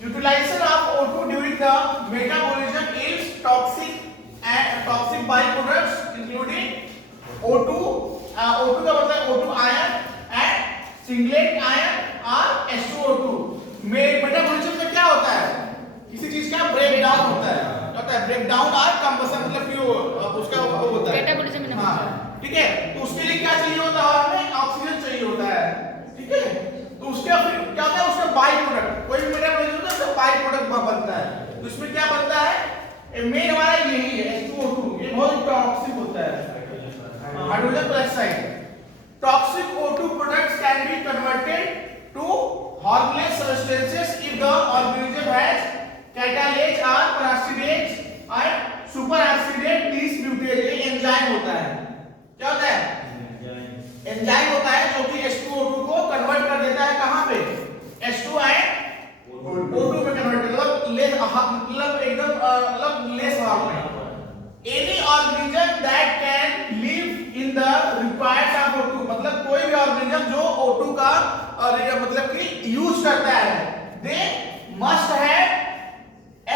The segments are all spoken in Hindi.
Utilization of O2 during the metabolism is toxic and toxic byproducts including O2 O2 का मतलब O2 ion and singlet ion और H2O2। मेटाबॉलिज्म में क्या होता है, किसी चीज का ब्रेक डाउन होता है ब्रेक डाउन और कंबशन मतलब उसका वो होता है मेटाबॉलिज्म में। हाँ ठीक है, तो उसके लिए क्या चाहिए होता है, हमें ऑक्सीजन चाहिए होता है। ठीक है, तो उसके फिर क्या होता है, उसका बाई प्रोडक्ट, कोई भी मेटाबॉलिज्म होता है उसका बाई प्रोडक्ट बनता है। तो इसमें क्या बनता है, मेन हमारा यही है H2O2, ये बहुत टॉक्सिक होता है, hydrogen peroxide. Toxic O2 products can be converted to harmless substances if the organism has catalase or peroxidase and superoxidate dismutase। ये एंजाइम होता है, क्या होता है, एंजाइम होता है जो कि H2O2 को कन्वर्ट कर देता है कहां पे, H2 and O2 में कन्वर्ट, मतलब एकदम less hormone. Any organism that can live in the required of O2, मतलब कोई भी ऑर्गेनिज्म जो O2 का मतलब कि यूज करता है, they must have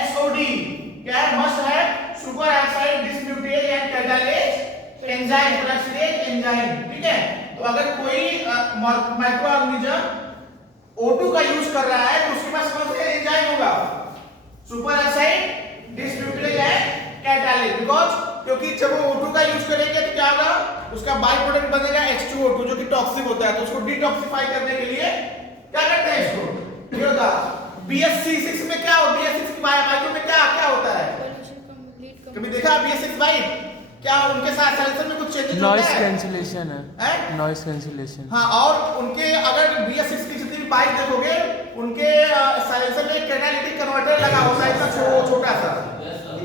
SOD, क्या है, must have superoxide dismutase and catalase enzyme, peroxidase enzyme. ठीक है, तो अगर कोई माइक्रो ऑर्गेनिज्म O2 का यूज कर रहा है तो उसके पास कौन सा एंजाइम होगा, superoxide dismutase and catalase. Because क्योंकि जब वो O2 का यूज करेंगे तो क्या होगा, उसका बाई प्रोडक्ट बनेगा H2O2 जो कि टॉक्सिक होता है। तो उसको डिटॉक्सिफाई करने के लिए क्या करते हैं, इसको ये होता BS6 में क्या होता है, BS6 की बायो में क्या क्या होता है, कभी देखा BS6 बाई, क्या उनके साथ साइलेंसर में कुछ चेंजेस होता है, नॉइस कैंसिलेशन है, नॉइस कैंसिलेशन। हाँ, और उनके अगर BS6 की जितनी भी बाइक देखोगे उनके साइलेंसर में कैटालिटिक कन्वर्टर लगा होता है, इतना छोटा सा,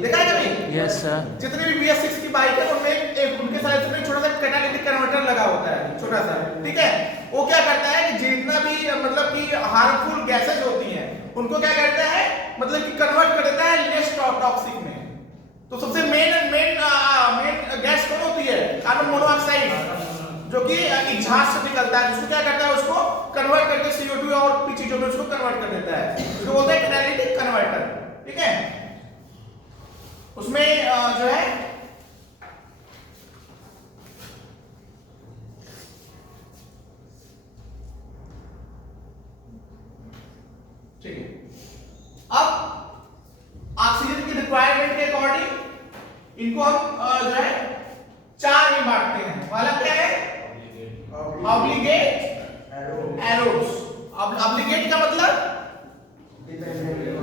देखा है कभी? Yes sir. जितनी भी BS6 की बाइक है उनमें उनके साइलेंसर में छोटा सा कैटालिटिक कन्वर्टर लगा होता है, छोटा सा। ठीक है, वो क्या करता है कि जितना भी मतलब कि हार्मफुल गैसेज होती हैं उनको क्या करता है, मतलब कि कन्वर्ट कर देता है लेस टॉक्सिक में। तो सबसे मेन गैस कौन होती है, कार्बन मोनोऑक्साइड, जो कि एग्जॉस्ट से निकलता है, जिसको क्या करता है, उसको कन्वर्ट करके CO2 और पी चीजों में उसको कन्वर्ट कर देता है, उसको बोलते हैं कैटालिटिक कन्वर्टर। ठीक है, उसमें जो है ठीक है, अब ऑक्सीजन की रिक्वायरमेंट के अकॉर्डिंग इनको हम जो है चार में बांटते हैं। वाला क्या है, ऑब्लिगेट, एरोब्स। ऑब्लिगेट का मतलब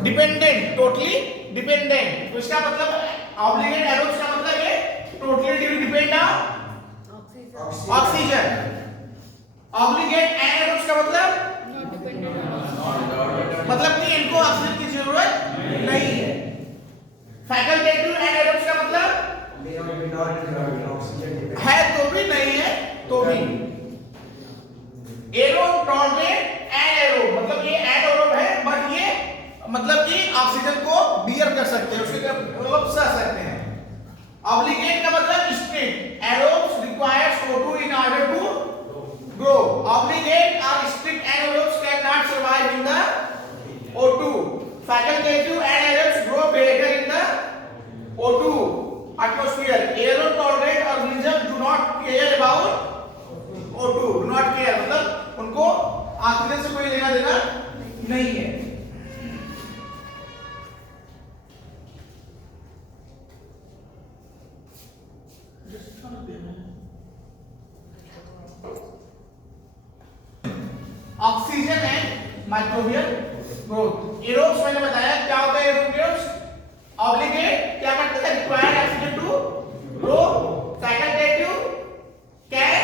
डिपेंडेंट, टोटली डिपेंडेंट। तो इसका मतलब ऑब्लिगेट, एरोब्स का मतलब ये totally depend on oxygen. Obligate aerobes का मतलब कि इनको ऑक्सीजन की जरूरत नहीं है। फैकल्टेटिव एनारोब्स का मतलब है तो भी नहीं है तो भी। एरोटॉलरेंट एनारोब मतलब ये एनारोब है बट ये मतलब कि ऑक्सीजन को बियर कर सकते हैं, उसके मतलब सह सकते हैं। ऑब्लिगेट का मतलब strict, aerobes requires O2 in order to grow. Obligate or strict anaerobes cannot survive in the O2. Facultative anaerobes grow better in the O2 atmosphere. Aerotolerant organisms do not care about O2. Do not care मतलब उनको ऑक्सीजन से कोई लेना देना नहीं है। Oxygen and microbial growth. Aerobes मैंने बताया क्या होता है, एरोबियम्स। ऑब्लिगेट क्या करते हैं, require oxygen to grow. Facultative can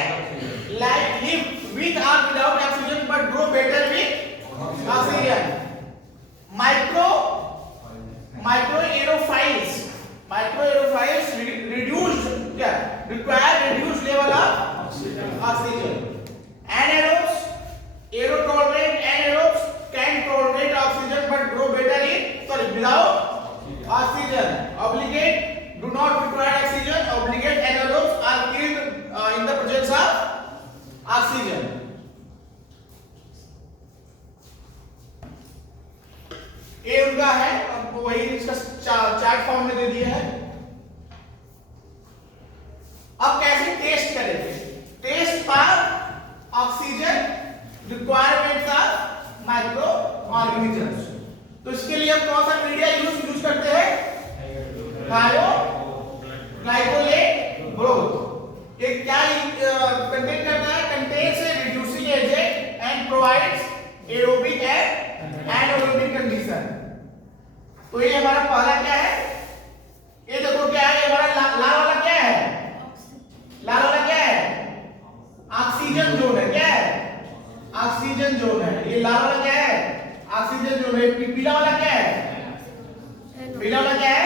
like live with और without oxygen but grow better with oxygen. Microaerophiles reduced क्या require reduced level of oxygen. Anaerobes aerotolerant anaerobes can tolerate oxygen but grow better without oxygen. Obligate do not require oxygen. Obligate ए उनका है, और वही इसका चार्ट फॉर्म में दे दिया है। अब कैसे टेस्ट करेंगे? Test for oxygen requirements of microorganisms. तो इसके लिए हम कौन सा मीडिया यूज करते हैं? थायो ग्लाइकोलेट ब्रोथ। ये क्या कंटेन करता है? Contains reducing agent and provides aerobic and anaerobic condition. तो ये हमारा पहला क्या है? ये देखो क्या है, ये हमारा लाल वाला क्या है? लाल वाला क्या है? ऑक्सीजन जोन है। क्या है? ऑक्सीजन जोन है। ये लाल वाला क्या है? ऑक्सीजन जोन है। पीला वाला क्या है? पीला वाला क्या है?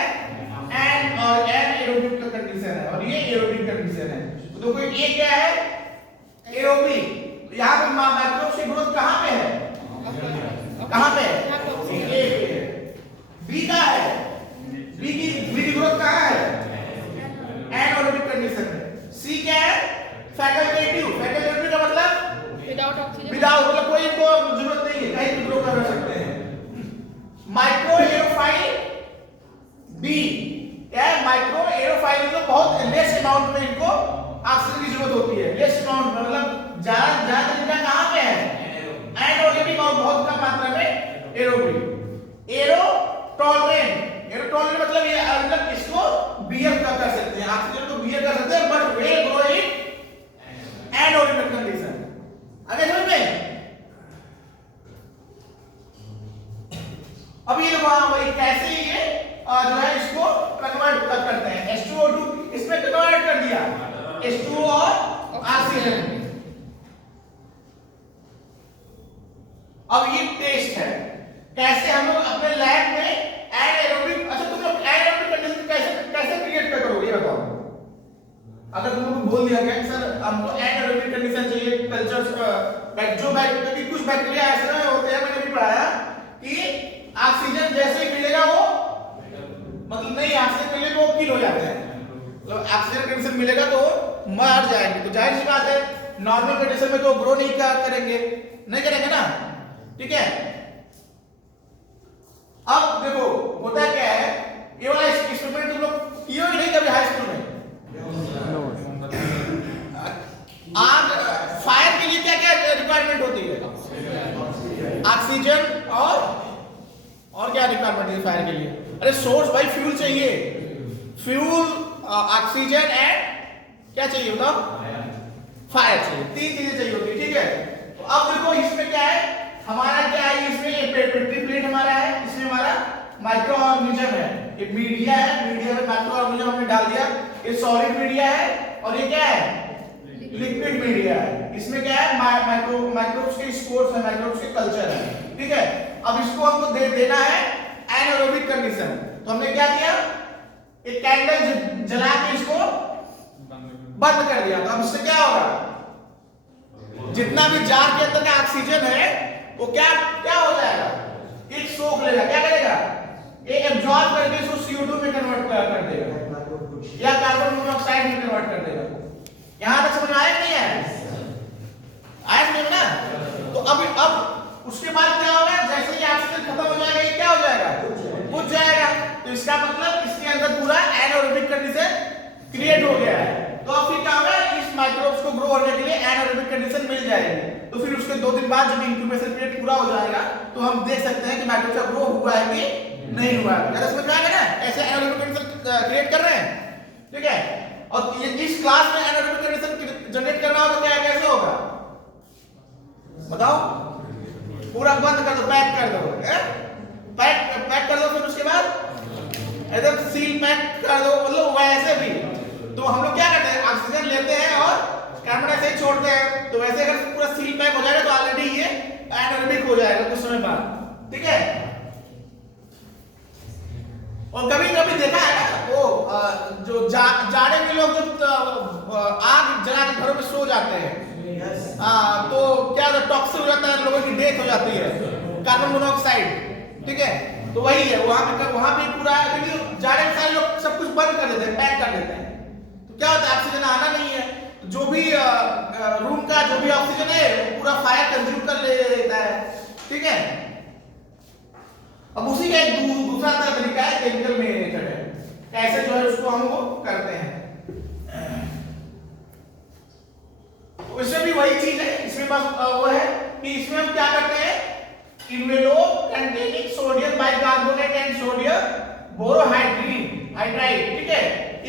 एन और एरोबिक का कंडीशन है, और ये एरोबिक कंडीशन है। तो देखो ये क्या है? एरोबिक। यहाँ पे माइक्रोब्स की ग्रोथ कहाँ पे है? कहाँ पे है? ए पे है। बी का है? बी की ग्रोथ कहाँ है? एनारोबिक कंडीशन में। सी क्या है? फैकल्टेटिव। फैकल्टेटिव का मतलब विदाउट ऑक्सीजन, विदाउट, मतलब कोई इनको जरूरत नहीं है, कहीं भी ग्रो कर सकते हैं। माइक्रो एरोफाइल बी क्या है? माइक्रो एरोफाइल तो बहुत लेस अमाउंट में इनको ऑक्सीजन की जरूरत होती है। लेस अमाउंट में मतलब ज्यादा इनका कहां पे है? एनारोबिक और बहुत कम मात्रा में aerobic. Arrow tolerant. Arrow tolerant मतलब ये मतलब इसको बियर कर सकते हैं, ऑक्सीजन को बियर कर सकते हैं, but will grow in anaerobic condition. आगे समझ में? अब ये देखो भाई कैसे ये जो है इसको कन्वर्ट करते हैं। H2O2 इसमें कन्वर्ट कर दिया, H2O और ऑक्सीजन। अब ये टेस्ट है कैसे हम लोग अपने लैब में एनारोबिक। अच्छा तुम लोग एनारोबिक कंडीशन कैसे क्रिएट करोगे ये बताओ। अगर तुम लोग बोल दिया कि सर हमको एनारोबिक कंडीशन चाहिए, कल्चर्स जो बैक्टीरिया, कुछ बैक्टीरिया ऐसे होते हैं, मैंने भी पढ़ाया कि ऑक्सीजन जैसे ही मिलेगा वो मतलब नहीं, ऑक्सीजन मिले तो वो किल हो जाते हैं। मतलब ऑक्सीजन कंडीशन मिलेगा तो मर जाएंगे। तो जाहिर सी बात है नॉर्मल कंडीशन में तो ग्रो नहीं करेंगे ना। ठीक है। अब देखो होता क्या है, ये वाला एक्सपेरिमेंट तुम लोग किए नहीं कभी हाई स्कूल में? आग फायर के लिए क्या क्या रिक्वायरमेंट होती है? ऑक्सीजन और क्या रिक्वायरमेंट है फायर के लिए? अरे सोर्स भाई, फ्यूल चाहिए। फ्यूल, ऑक्सीजन एंड क्या चाहिए बताओ? फायर चाहिए। तीन चीजें चाहिए होती है। ठीक है। तो अब देखो इसमें क्या है हमारा, क्या है इसमें? ये पेट्री प्लेट हमारा है, इसमें हमारा माइक्रो ऑर्गेनिज्म है, ये मीडिया है, मीडिया में माइक्रो ऑर्गेनिज्म हमने डाल दिया। ये सॉलिड मीडिया है और ये क्या है? लिक्विड मीडिया है। इसमें क्या है? माइक्रोब्स के स्पोर्स है, माइक्रोब्स के कल्चर है। ठीक है। अब इसको हमको देना है एनारोबिक कंडीशन। तो हमने क्या किया? एक कैंडल जला के इसको बंद कर दिया। तो अब इससे क्या होगा? जितना भी जार के अंदर का ऑक्सीजन है वो क्या हो जाएगा? एक सोख लेगा। क्या करेगा? ये एब्जॉर्ब करके इसको CO2 में कन्वर्ट कर देगा या कार्बन मोनोऑक्साइड में कन्वर्ट कर देगा। यहां तक समझ आया नहीं है? आया समझ ना? तो अब उसके बाद क्या होगा? जैसे ही ऑक्सीजन खत्म हो जाएगा ये क्या हो जाएगा? बुझ जाएगा। तो इसका मतलब इसके अंदर पूरा एनारोबिक कंडीशन क्रिएट हो गया है। तो अब फिर क्या होगा? इस माइक्रोब्स को ग्रो होने के लिए एनारोबिक कंडीशन मिल जाएगी। तो फिर उसके 2 दिन बाद जब इंक्यूबेशन पीरियड पूरा हो जाएगा तो हम देख सकते हैं कि माइक्रोब्स का ग्रो हुआ है कि नहीं हुआ है। क्या समझ में आ गया ना? ऐसे एनारोबिक कंडीशन क्रिएट कर रहे हैं। ठीक है। और ये इस क्लास में एनारोबिक कंडीशन जनरेट करना हो तो क्या कैसे होगा बताओ? पूरा बंद कर दो, पैक कर दो, पैक कर दो। फिर उसके बाद एकदम सील पैक कर दो। मतलब वैसे भी तो हम लोग क्या करते हैं? ऑक्सीजन लेते हैं और कार्बन डाइऑक्साइड छोड़ते हैं। तो वैसे अगर पूरा सील पैक हो जाएगा तो ऑलरेडी ये एनारोबिक हो जाएगा कुछ समय बाद। ठीक है। और कभी कभी देखा है ना वो जो जाड़े में लोग जो आग जला के घरों में सो जाते हैं, तो क्या टॉक्सिक हो जाता है, लोगों की डेथ हो जाती है, कार्बन मोनोऑक्साइड। ठीक है। तो वही है वहां पे पूरा जाड़े में सारे लोग सब कुछ बंद कर देते हैं, पैक कर देते हैं। तो क्या होता है? ऑक्सीजन आना नहीं है। जो भी रूम का जो भी ऑक्सीजन है वो पूरा फायर कंज्यूम कर लेता है। ठीक है। अब उसी का एक दूसरा तरीका है केमिकल मेथड है, कैसे जो है उसको हम वो करते हैं। तो इसमें भी वही चीज है, इसमें बस वो है कि इसमें हम क्या करते हैं, envelope containing sodium bicarbonate and sodium borohydride, ठीक है,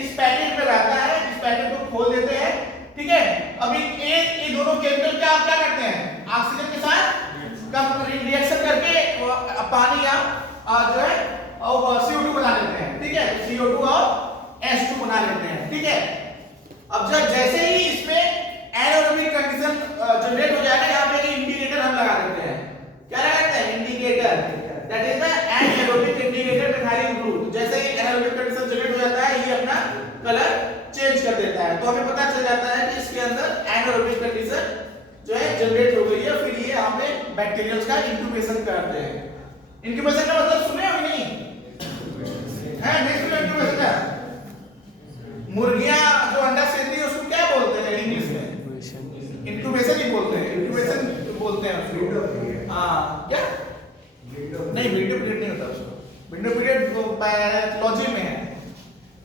इस पैकेट में रहता है, इस पैकेट को खोल देते हैं, ठीक है। अभी ये दोनों केमिकल क्या करते हैं, ऑक्सीजन के साथ रिएक्शन करके पानी या जो है और CO2 बना लेते हैं, ठीक है, CO2 और H2 बना लेते हैं, ठीक है। अब जब जैसे ही इसमें एनारोबिक कंडीशन जनरेट हो जाएगा, यहाँ पे इंडिकेटर हम लगा देते हैं, क्या लगाते हैं, indicator, that is the anaerobic indicator methyl group. जैसे ही एनारोबिक कंडीशन जनरेट हो जाता है, ये अपना कलर चेंज कर देता है, तो हमें पता चल जाता है कि इसके अंदर एनारोबिक कंडीशन जो है जनरेट हो गई है। फिर ये यहाँ पे बैक्टीरियल्स का इंक्यूबेशन करते हैं। इंक्यूबेशन का मतलब सुने हो नहीं है, नहीं सुने इंक्यूबेशन का? मुर्गियां जो अंडा सेती है उसको क्या बोलते हैं इंग्लिश में? इंक्यूबेशन ही बोलते हैं, इंक्यूबेशन बोलते हैं उसको। हाँ क्या नहीं, विंडो पीरियड नहीं होता उसको, विंडो पीरियड तो बायोलॉजी में है,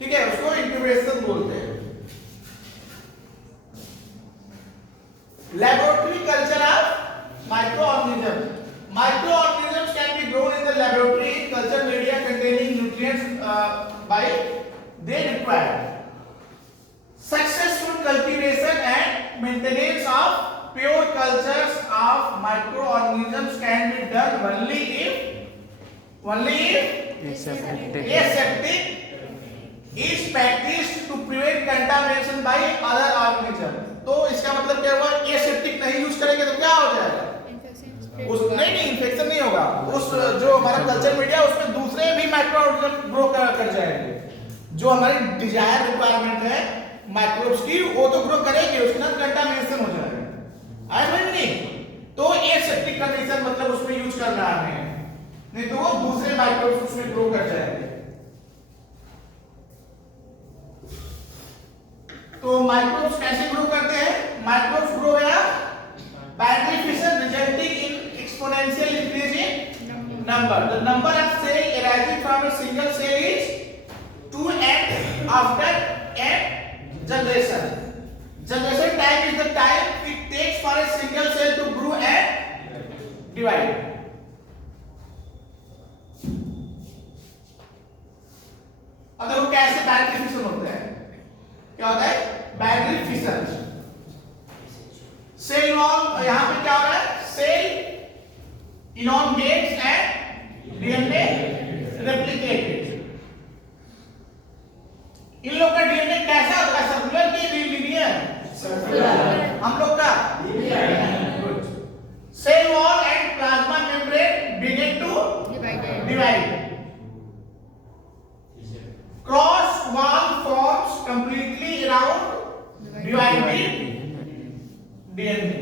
ठीक है, उसको इंक्यूबेशन बोलते हैं। Laboratory culture of microorganisms. Microorganisms can be grown in the laboratory in culture media containing nutrients by they require. Successful cultivation and maintenance of pure cultures of microorganisms can be done only if aseptic is practiced to prevent contamination by other organisms. तो इसका मतलब क्या हुआ, एसेप्टिक नहीं यूज करेंगे तो क्या हो जाएगा, उस नहीं इन्फेक्शन नहीं होगा, उस जो हमारा कल्चर मीडिया उसमें दूसरे भी माइक्रोऑर्गेनिज्म ग्रो कर जाएंगे, जो हमारी डिजायर रिक्वायरमेंट है माइक्रोब्स की, वो तो ग्रो करेंगे, उसके साथ कंटामिनेशन हो जाएगा, आई समझ नहीं। तो एसेप्टिक कंडीशन मतलब उसमें यूज करना है, नहीं तो वो दूसरे माइक्रोब्स उसमें ग्रो कर जाएंगे। तो माइक्रोब्स कैसे ग्रो करते हैं, माइक्रोब्स ग्रो या binary fission resulting in exponential increase in number. The number of cells arising from a single cell is 2n after n generation. Generation time is the time it takes for a single cell to grow and divide. अब देखो कैसे binary fission होता है, क्या होता है binary fission। सेल वॉल यहां पे क्या हो रहा है, cell elongates and DNA replicated। इन लोग का डीएनए कैसा होता है, सर्कुलर कि लीनियर? सर्कुलर। हम लोग का linear. Cell wall and plasma membrane begin to divide. Cross wall forms completely around divided DNA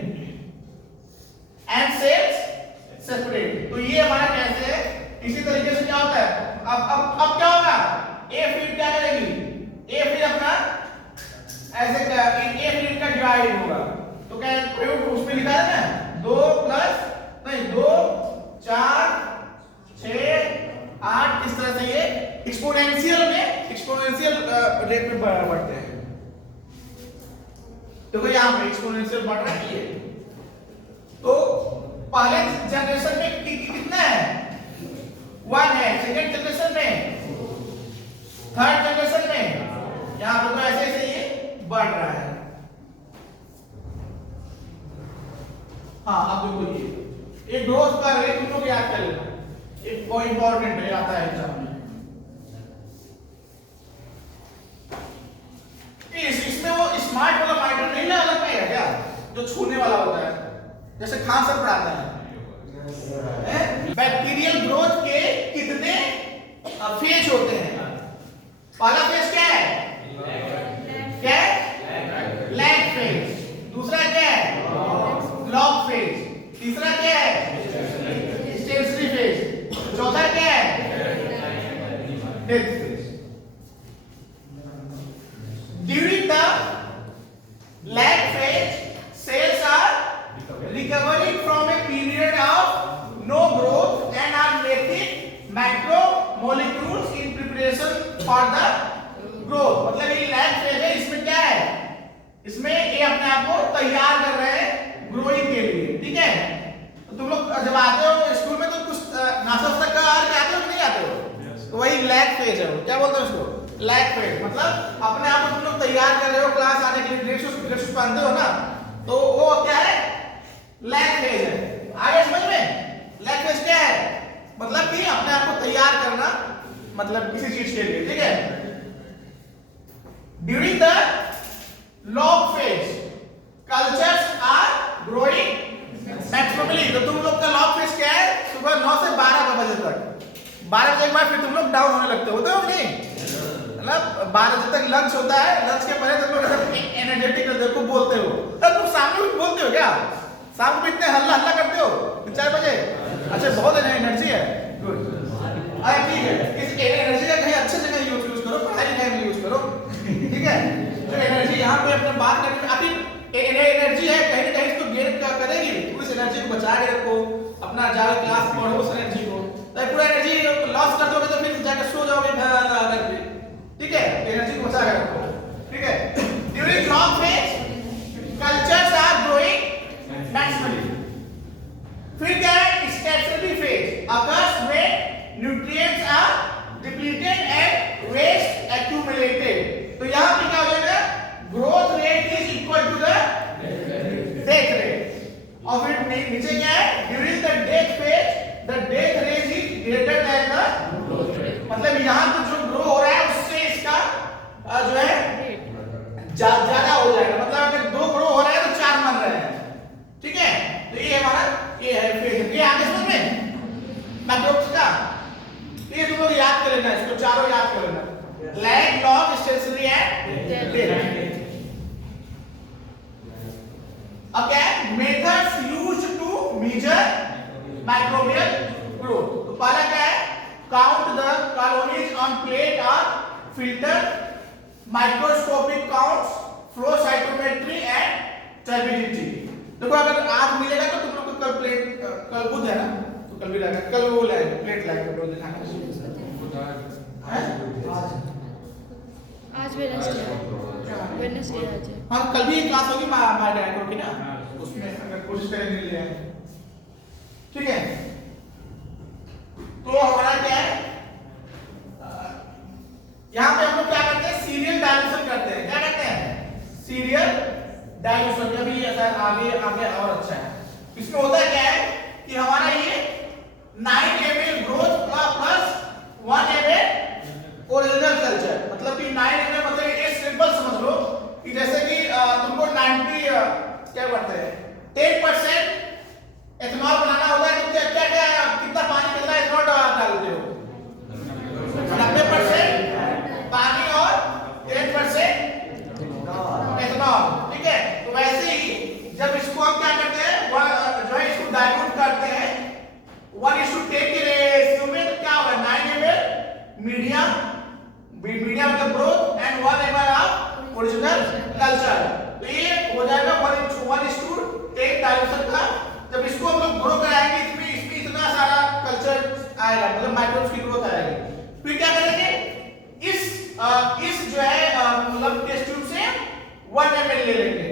and cells separate. तो ये हमारा कैसे है, इसी तरीके से क्या होता है, अब क्या होगा, ए फीड क्या करेगी, ए फीड अपना ऐसे ए फीड का डिवाइड होगा, तो क्या उसमें लिखा है ना 2 प्लस नहीं 2 4 6 8, इस तरह से ये एक्सपोनेंशियल रेट में बढ़ते हैं। देखो यहाँ पे एक्सपोनेंशियल बढ़ रहा है ये, तो पहले जनरेशन में कितना है 1 है, सेकंड जनरेशन में, थर्ड जनरेशन में, यहाँ पे तो ऐसे ऐसे ये बढ़ रहा है। हाँ अब देखो ये ग्रोथ का रेट तुम लोग याद कर लेना, ये बहुत इंपॉर्टेंट है, आता है एग्जाम में। इसमें वो स्मार्ट वाला माइटर नहीं ना अलग में है क्या, जो छूने वाला होता है, जैसे खान सर पढ़ाता है। बैक्टीरियल ग्रोथ के कितने फेज होते हैं, पहला फेज क्या है, क्या है लैग फेज, दूसरा क्या है लॉग फेज, तीसरा क्या है स्टेशनरी फेज, चौथा क्या है death phase. During the lag phase, cells are recovering from a period of no growth and are making for the growth, मतलब ये लैग फेज है, इसमें क्या है, इसमें ये अपने आप को तैयार कर रहे हैं ग्रोइंग के लिए, ठीक है। तो तुम लोग जब आते हो स्कूल में तो कुछ नाश्ता वास्ता कर आते हो कि नहीं आते हो, तो वही लैग फेज है, क्या बोलते हैं उसको, लैग फेज, मतलब अपने आप को तुम लोग तैयार कर रहे हो क्लास आने के लिए, ड्रेस पहनते हो ना, तो वो क्या है, लैग फेज है। आगे समझ में, लैग फेज क्या है, मतलब कि अपने आप को तैयार करना, मतलब किसी चीज के लिए, ठीक है। During the log phase cultures are growing maximally, तो तुम लोग का लॉग फेज क्या है, सुबह 9 से 12 बजे तक, 12 बजे के बाद फिर तुम लोग डाउन होने लगते हो नहीं, मतलब 12 बजे तक लंच होता है, लंच के पहले तुम लोग एनर्जेटिक देखो बोलते हो, तुम शाम को बोलते हो क्या, शाम को इतने हल्ला हल्ला करते हो 4 बजे, अच्छा बहुत एनर्जी है, गुड, अरे ठीक है, इस एनर्जी का कहीं अच्छे जगह यूज करो, पढ़ाई लिखाई में यूज करो, ठीक है। तो एनर्जी यहाँ पे अपने बात करने में आखिर एनर्जी है, कहीं ना कहीं इसको गेन करेगी, उस एनर्जी को बचा के रखो, अपना जाओ क्लास पढ़ो उस एनर्जी को, तो पूरा एनर्जी लॉस कर दोगे तो फिर जाकर सो जाओगे करके, ठीक है, एनर्जी को बचा के रखो, ठीक है। During long phase cultures are growing maximally, फिर क्या है, stationary phase occurs when nutrients are depleted and waste accumulated, तो यहां पे क्या हो जाएगा, growth rate is equal to the death rate, और फिर नीचे क्या है, during the death phase the death rate is greater than the growth rate, मतलब यहां पे जो ग्रो हो रहा है उससे इसका जो है ज्यादा हो जाएगा, मतलब अगर 2 ग्रो हो रहा है तो 4 मर रहे हैं, ठीक है। तो ये हमारा ये है फेज, ये आगे समझ में मैक्रोब्स का, ये तुम लोग याद कर लेना, इसको चारों याद कर लेना, lag, log, stationary and death. Okay, methods used to measure microbial growth, तो पहला क्या है, count the colonies on plate or filter, microscopic counts, flow cytometry and turbidity। देखो अगर आज मिलेगा तो तुम लोग को कल बुध है ना, तो कल भी रहेगा, कल वो लाएंगे प्लेट लाएंगे, तो दिखाना आज वेडनेसडे आज है, हाँ कल भी क्लास होगी माय डायरेक्टर की ना, उसमें अगर कोशिश करेंगे ले आए, ठीक है। तो हमारा क्या है, यहाँ पे हम लोग क्या करते हैं, सीरियल डाइल्यूशन करते हैं, क्या करते हैं, सीरियल डाइल्यूशन, अभी ऐसा आगे आगे और अच्छा है, इसमें होता है क्या है कि हमारा ये 9 ml growth plus 1 ml original culture, मतलब कि 9 ml मतलब ये सिंपल समझ लो कि जैसे कि तुमको 90 क्या बोलते हैं 10% एथेनॉल बनाना होता है, तो क्या क्या क्या कितना पानी कितना एथेनॉल डालते हो, 90% पानी और 10% एथेनॉल, ठीक है। तो वैसे ही जब इसको हम क्या करते हैं, जो है इसको डाइल्यूट करते हैं 1:10 के रेशियो में, तो क्या होगा, 9 ml मीडियम मतलब growth and 1 ml of original culture, तो ये हो जाएगा 1:10 डाइल्यूशन का। जब इसको हम लोग ग्रो कराएंगे इसमें इतना सारा कल्चर आएगा, मतलब माइक्रोब्स की ग्रोथ आएगी। फिर क्या करेंगे, इस जो है मतलब टेस्ट ट्यूब से 1 ml ले लेंगे,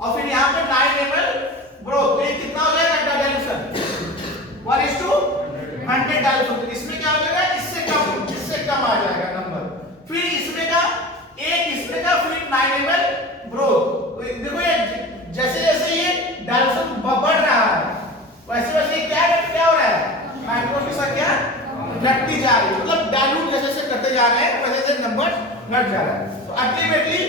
और फिर यहाँ पे 9 ml ग्रोथ, तो ये कितना हो जाएगा डाइल्यूशन, 1:100 डाइल्यूशन। इसमें क्या हो जाएगा, इससे कम आ जाएगा नंबर, फिर इसमें का फिर 9 ml ग्रोथ। देखो ये जैसे जैसे ये डाइल्यूशन बढ़ रहा है वैसे वैसे क्या हो रहा है, माइक्रोब्स की संख्या घटती जा रही है, मतलब डाइल्यूट जैसे जैसे करते जा रहे हैं वैसे वैसे नंबर घट जा रहा है। तो अल्टीमेटली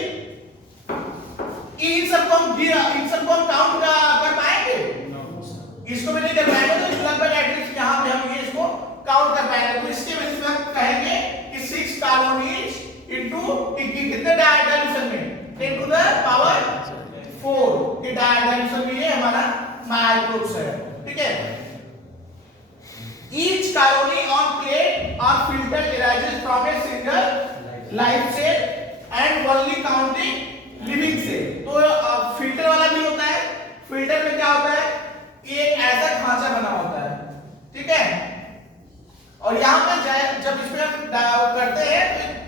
इन सबको हम काउंट कर पाएंगे, इसको भी नहीं कर पाएंगे, तो लगभग एटलीस्ट यहाँ पे हम ये इसको काउंट कर पाएंगे। तो इसके बेसिस पे हम कहेंगे कि 6 कॉलोनीज इनटू कितने डाइल्यूशन में 10 टू द पावर 4 ये डाइल्यूशन में ये हमारा माइक्रोब्स है, ठीक है। ईच कॉलोनी ऑन प्लेट और filter arises from a single live cell and only counting living cell। तो फिल्टर वाला भी होता है, फिल्टर में क्या होता है, एक ऐसा खांचा बना होता है, ठीक है। और यहाँ पे जब इसमें हम करते हैं,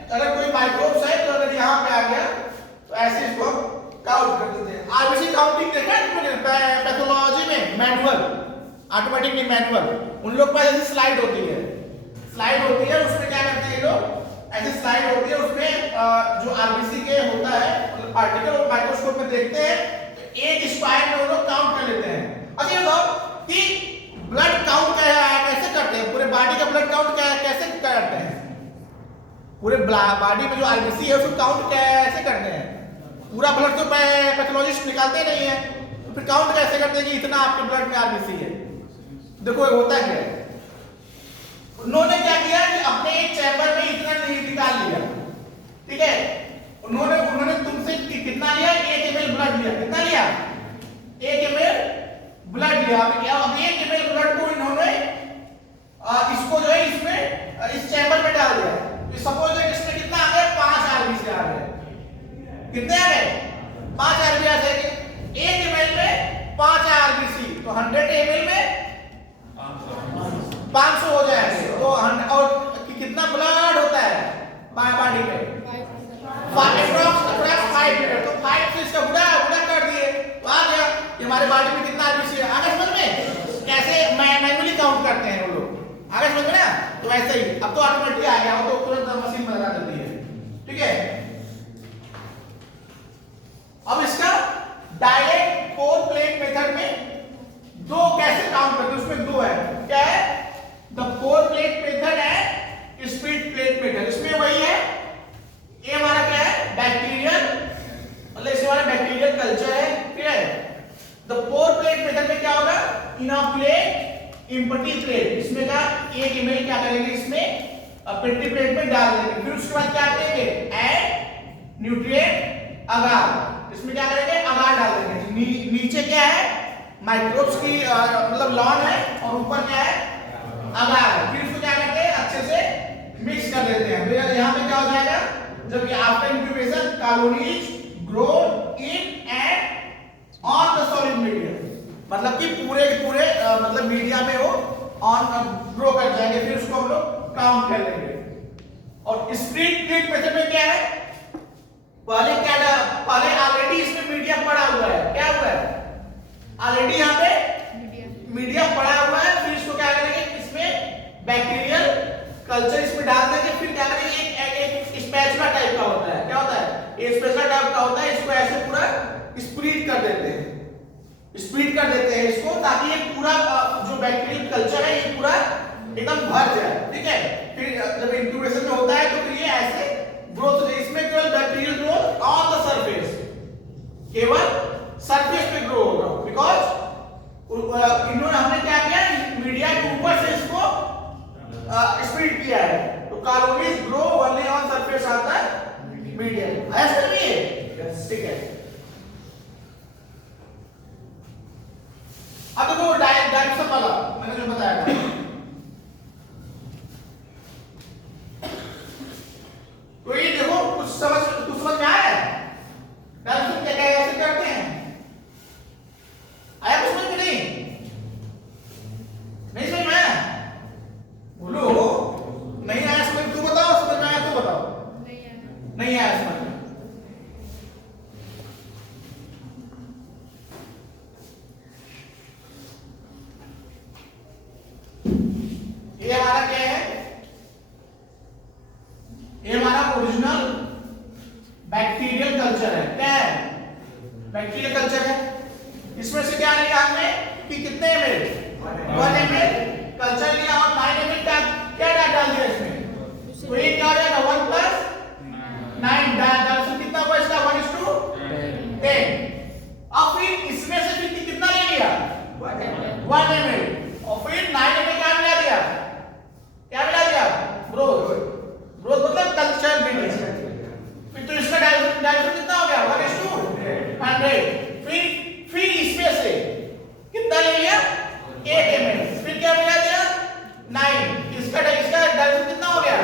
अगर ऑटोमेटिक नहीं मैनुअल, उन लोग के पास ऐसी स्लाइड होती है, उसमें क्या करते हैं ये लोग, ऐसी स्लाइड होती है उसमें जो आरबीसी के होता है मतलब पार्टिकल, वो माइक्रोस्कोप में देखते हैं तो एक स्क्वायर में वो लोग काउंट कर लेते हैं। अच्छा ये बताओ कि ब्लड काउंट कैसे करते हैं, पूरे बॉडी का ब्लड काउंट कैसे करते हैं, पूरे बॉडी में जो आरबीसी है उसको काउंट कैसे करते हैं, पूरा ब्लड तो पैथोलॉजिस्ट निकालते नहीं है, तो फिर काउंट कैसे करते हैं कि इतना आपके ब्लड में आरबीसी है। देखो होता क्या है, उन्होंने क्या किया कि अपने एक चैम्बर में इतना निकाल लिया, ठीक है, उन्होंने तुमसे कितना लिया, 1 ml ब्लड लिया, कितना लिया, 1 ml ब्लड लिया। अब 1 ml ब्लड को इन्होंने इसको जो है इसमें इस चैम्बर में डाल दिया, तो सपोज इसमें कितना आ गया, 5 आरबीसी आ गए, कितने आ गए, 5 आरबीसी आ गए, 1 ml में 5 आरबीसी, तो 100 ml में 500 हो जाएंगे, तो और कितना ब्लड होता है बॉडी में, 5 लीटर, तो 5 से इसका गुणा कर दिए तो आ गया कि हमारे बॉडी में कितना आरबीसी है। आगे समझ में कैसे मैन्युअली काउंट करते हैं वो लोग, आगे समझ में ना, तो ऐसे ही अब तो ऑटोमेटिक आ गया, वो तो तुरंत मशीन में लगा देती है, ठीक है। अब इसका डायरेक्ट पोर प्लेट मेथड में दो कैसे काउंट करते हैं, उसमें दो है, क्या है, द पोर प्लेट मेथड है, स्प्लिट प्लेट मेथड, इसमें वही है, ये हमारा क्या है, बैक्टीरियल, मतलब इसमें हमारा बैक्टीरियल कल्चर है, ठीक है। द पोर प्लेट मेथड में क्या होगा, इनोकुलेट एम्प्टी प्लेट, इसमें का 1 ml क्या करेंगे, इसमें पेटी प्लेट में डाल देंगे, फिर उसके बाद क्या करेंगे, ऐड न्यूट्रिएंट अगार, इसमें क्या करेंगे, अगार डाल देंगे, नीचे क्या है, माइक्रोब्स की मतलब लॉन है, और ऊपर क्या है, अगार, फिर उसको क्या करते हैं, अच्छे से मिक्स कर देते हैं। तो यहाँ पे क्या हो जाएगा, जब ये after incubation colonies grow in and on the solid medium, मतलब कि पूरे के पूरे मतलब मीडिया में वो ऑन ग्रो कर जाएंगे, फिर उसको हम लोग काउंट कर लेंगे। और स्प्लिट प्लेट मेथड में क्या है, पहले ऑलरेडी इसमें मीडिया पड़ा हुआ है, क्या हुआ है, ऑलरेडी यहाँ पे मीडिया पड़ा हुआ है, फिर इसको क्या करेंगे, इसमें बैक्टीरियल कल्चर इसमें डाल देंगे, फिर क्या करेंगे, एक स्पैचुला टाइप का होता है, क्या होता है, ये स्पैचुला टाइप का होता है, इसको ऐसे पूरा स्प्लिट कर देते हैं, इसको, ताकि ये पूरा जो बैक्टीरियल कल्चर है ये पूरा एकदम भर जाए, ठीक है। फिर जब इंक्यूबेशन में होता है तो फिर ये ऐसे ग्रोथ हो जाए, इसमें केवल bacterial growth on the surface, केवल सरफेस पे ग्रो होगा, बिकॉज इन्होंने हमने क्या किया, मीडिया के ऊपर से इसको स्प्लिट किया है, तो colonies grow only on surface आता है मीडिया, ऐसा नहीं है, ठीक है। अब देखो डायरेक्शन वाला मैंने जो बताया था, तो ये देखो कुछ समझ में आया, डायरेक्शन क्या कैसे करते हैं, आया कुछ समझ में, नहीं समझ में आया, बोलो, नहीं आया समझ, तू बताओ, समझ में आया तू बताओ, नहीं आया समझ में, ये हमारा क्या है, ये हमारा ओरिजिनल बैक्टीरियल कल्चर है, क्या है, बैक्टीरियल कल्चर है, इसमें से क्या लिया हमने कि कितने ml, 1 ml कल्चर लिया और 9 ml क्या डाल दिया इसमें, तो ये क्या हो जाएगा, 1 + 9 डाल, कितना हुआ इसका, 1:10। अब फिर इसमें से फिर कितना ले लिया, 1 ml, और फिर 9 ml क्या मिला दिया, ग्रोथ मतलब कल्चर मीडिया, फिर तो इसका डायल्यूशन कितना हो गया, 1:100, फिर इसमें से कितना ले लिया, 8 ml, फिर क्या मिला दिया, 9, इसका डायल्यूशन कितना हो गया,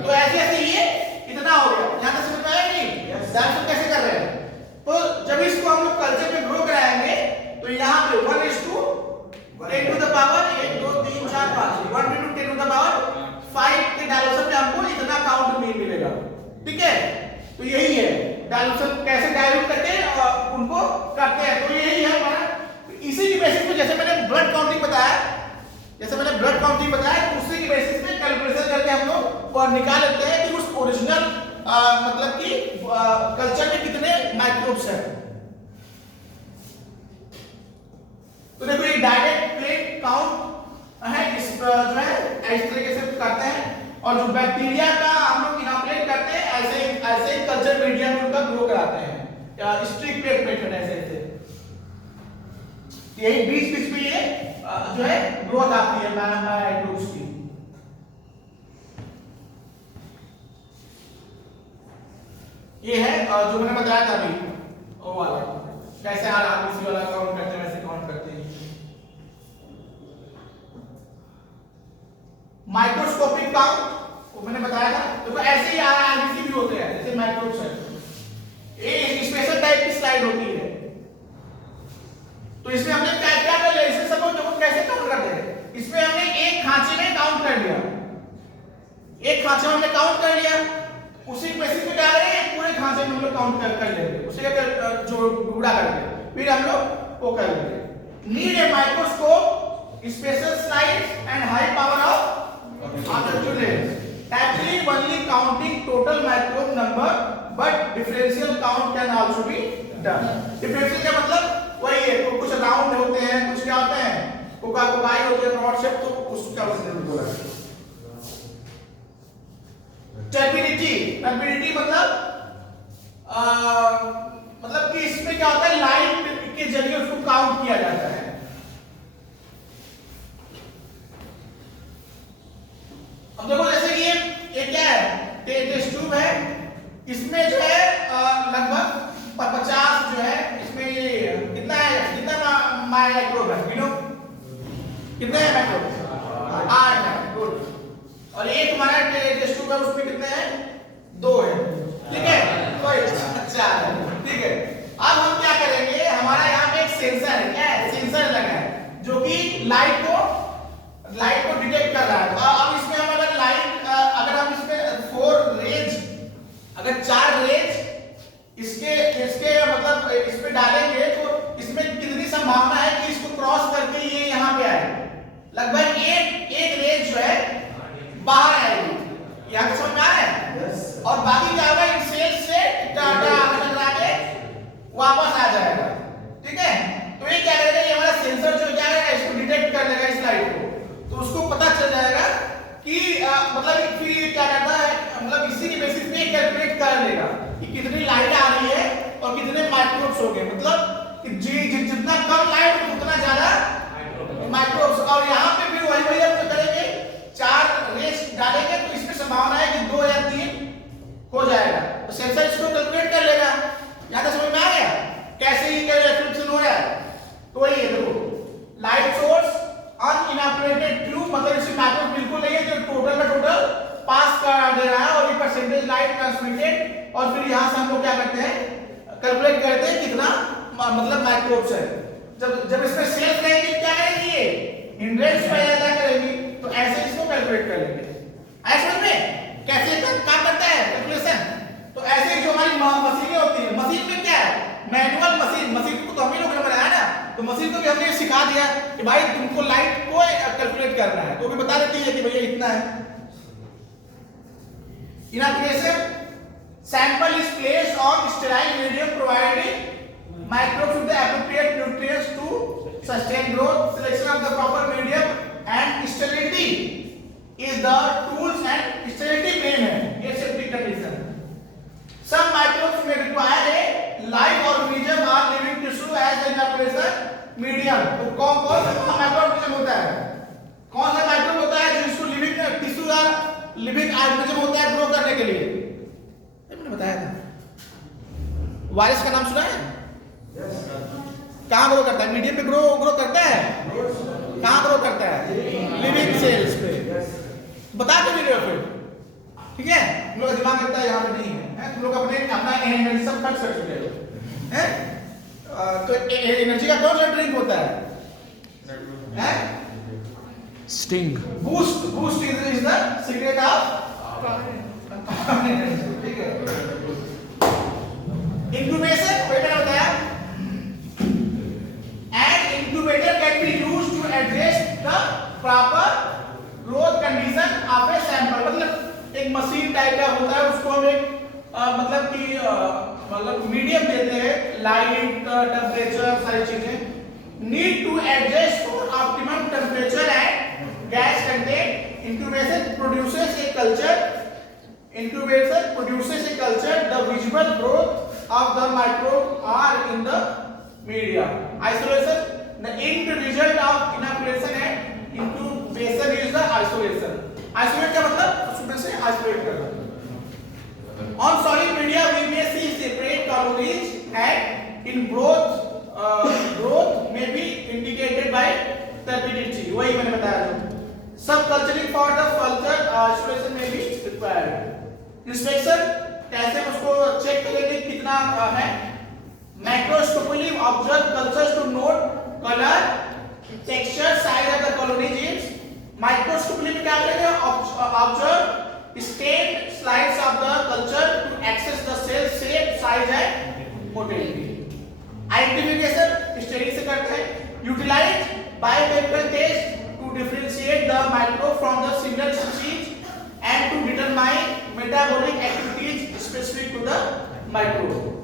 तो ऐसे ऐसे ये कितना हो गया, यहां तक समझ में आया नहीं, डायल्यूशन कैसे कर रहे हैं। तो जब इसको हम लोग कल्चर में ग्रो कराएंगे तो यहाँ पे 1:10 to the power 1 2 3 4 5 1 × 10 to the power 5 के डायल्यूशन में हमको इतना काउंट नहीं मिलेगा, ठीक है। तो यही है डायल्यूशन कैसे डायल्यूट करके उनको करते हैं, तो यही है हमारा। इसी की बेसिस पे जैसे मैंने ब्लड काउंटिंग बताया जैसे मैंने ब्लड काउंटिंग बताया, उसी के बेसिस पे कैलकुलेशन करके हम लोग और निकाल लेते हैं कि उस ओरिजिनल मतलब कि कल्चर में कितने माइक्रोब्स हैं। तो देखो ये डायरेक्ट प्लेट काउंट है, इस जो है इस तरीके से करते हैं, और जो बैक्टीरिया का हम लोग इनोकुलेट करते हैं ऐसे कल्चर मीडिया में उनका ग्रो कराते हैं, स्ट्रिक प्लेट मेथड ऐसे यही बीच में ये जो है ग्रोथ आती है माइक्रोब्स की। ये है जो मैंने बताया था अभी वो वाला, कैसे आरबीसी वाला काउंट करते हैं वैसे काउंट करते हैं। माइक्रोस्कोपिक काउंट वो मैंने बताया था, तो ऐसे ही आरबीसी भी होते हैं जैसे माइक्रोब्स है। ये स्पेशल टाइप की स्लाइड होती है, तो इसमें हमने क्या क्या कर लिया, इसे सब देखो कैसे काउंट करते हैं। इसमें हमने एक खांचे में काउंट कर लिया, एक खांचे में हमने काउंट कर लिया, उसी बेसिस पे क्या करेंगे पूरे खांचे में हम लोग काउंट कर लेंगे, उसे जो गुड़ा करके फिर हम लोग वो कर लेंगे। Need a microscope, special slides and high power of observation, actually only counting total microbe number but differential count can also be done. Differential का मतलब वही है, तो कुछ राउंड होते हैं, कुछ क्या होते हैं कोकाई होते हैं नॉट शेप, तो उसका वजन बोला है। टर्बिडिटी मतलब कि इसमें क्या होता है लाइट के जरिए उसको काउंट किया जाता है। अब देखो जैसे कि ये क्या है, टेस्ट ट्यूब है, इसमें जो है लगभग 50 जो है इसमें ये कितना है, कितना माइक्रोब है, यू नो कितने हैं माइक्रोब, 8 है, गुड। और एक हमारा टेस्ट ट्यूब है उसमें कितने हैं, 2 है, ठीक है, कोई अच्छा है, ठीक है। अब हम क्या करेंगे, हमारा यहाँ पे एक सेंसर है, क्या है, सेंसर लगा है जो कि लाइट को डिटेक्ट कर रहा है। तो अब इसमें हम अगर हम इसमें 4 रेज, अगर 4 रेज इसके मतलब इस पे डालेंगे तो इसमें कितनी संभावना है कि इसको क्रॉस करके ये यहाँ पे आए, लगभग एक रेज जो है बाहर आएगी, यहाँ समझ में आ रहा है, और बाकी क्या होगा इन सेल्स से टकरा के वापस आ जाएगा, ठीक है। तो ये क्या करेगा, ये हमारा सेंसर जो क्या करेगा इसको डिटेक्ट कर लेगा इस लाइट को, तो उसको पता चल जाएगा कि मतलब फिर ये क्या करता है, मतलब इसी के बेसिस पे कैलकुलेट कर लेगा कि कितनी लाइट आ रही है और कितने माइक्रोब्स हो गए, मतलब कि जितना कम लाइट उतना ज्यादा माइक्रोब्स। और यहाँ पे फिर वही हम करेंगे, 4 रेस डालेंगे तो इसमें संभावना है कि 2 या 3 हो जाएगा, तो सेंसर इसको कैलकुलेट कर लेगा। यहाँ तक समझ में आ गया कैसे ही कैलकुलेशन हो रहा है। तो वही है, देखो लाइट सोर्स अनइनॉकुलेटेड ट्यूब, मतलब इसमें माइक्रोब बिल्कुल नहीं है, जो टोटल का टोटल पास कर दे रहा है, और ये परसेंटेज लाइट ट्रांसमिटेड, और फिर यहाँ से हम लोग क्या करते हैं कैलकुलेट करते हैं कितना मतलब माइक्रोब्स है। जब इसमें सेल्स रहेंगे क्या करेंगे, ये हिंड्रेंस पैदा करेंगी, तो ऐसे इसको कैलकुलेट कर लेंगे। ऐसे में कैसे काम करता है कैलकुलेशन, तो ऐसे जो हमारी मशीनें होती है, मशीन में क्या है मैनुअल मशीन को तो हम ही लोगों ने बनाया ना, तो मशीन को भी हमने सिखा दिया कि भाई तुमको लाइट को कैलकुलेट करना है, तो भी बता देती है कि भैया इतना है। Inoculation, sample is placed on sterile medium providing microbes with the appropriate nutrients to sustain growth, selection of the proper medium and sterility is the tools, and sterility main है ये safety condition. Some microbes may require a live organism or living tissue as an inoculation medium। तो कौन सा माइक्रोऑर्गेनिज्म होता है, कौन सा माइक्रोब होता है जो इसको लिविंग टिश्यू या लिविंग ऑर्गेनिज्म होता है ग्रो करने के लिए, मैंने बताया था। वायरस का नाम सुना है, कहाँ ग्रो करता है, मीडियम पे ग्रो करता है, कहाँ ग्रो करता है, लिविंग सेल्स पे, बता दो वीडियो फिर, ठीक है। तुम लोग का दिमाग लगता है यहाँ पे नहीं है, तुम लोग अपना एनर्जी सब खर्च कर चुके हो, हैं? तो एनर्जी का कौन सा ड्रिंक होता है? Sting, Boost is the secret of energy, ठीक है। इंक्यूबेशन वही मैंने बताया, and incubator can be used to address the proper growth condition of a sample, मतलब एक मशीन टाइप का होता है, उसको हम एक मतलब कि मतलब मीडियम देते हैं, लाइट टेम्परेचर सारी चीजें, need to adjust for optimum temperature and gas content. Incubation produces a culture, incubation produces a culture, the visible growth of the microbe are in the media. Isolation, the end result of inoculation and incubation is the isolation. Isolate का मतलब उसमें से isolate करना। On solid media we may see separate colonies and in growth may be indicated by turbidity, वही मैंने बताया जो। Subculturing for the further isolation may be required. Inspection कैसे उसको चेक करेंगे कितना है, microscopically observe cultures to note colour texture size of the colonies. Microscopically में क्या करेंगे, observe stain slides of the culture to access the cell shape size and motility. Identification study से करते हैं, utilize biochemical test to differentiate the micro from the similar species and to determine metabolic activities specific to the microbe.